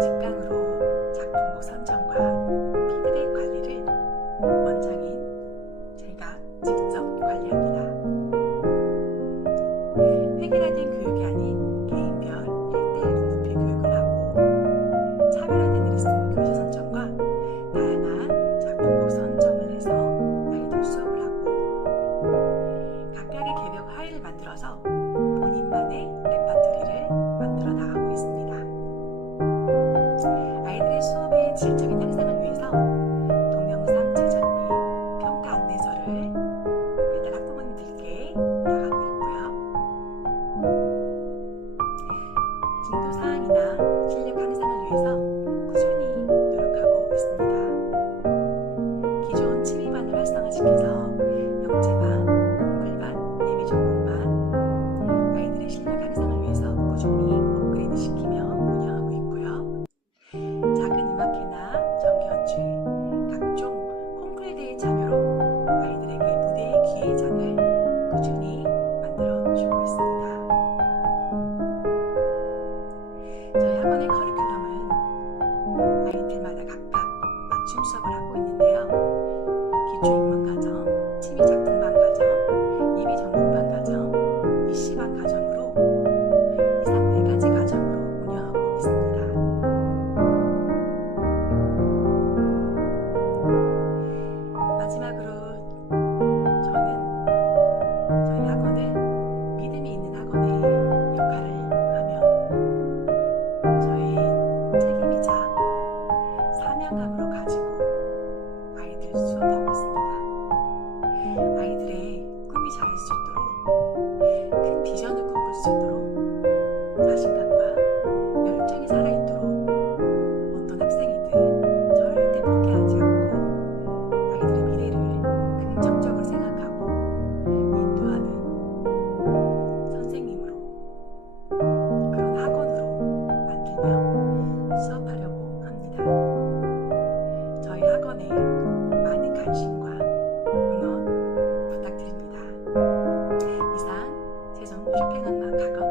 직강으로 작품곡 선정과 피드백 관리를 원장인 제가 직접 관리합니다. 획일화된 교육 그 看着 조깅은 막 가까 워.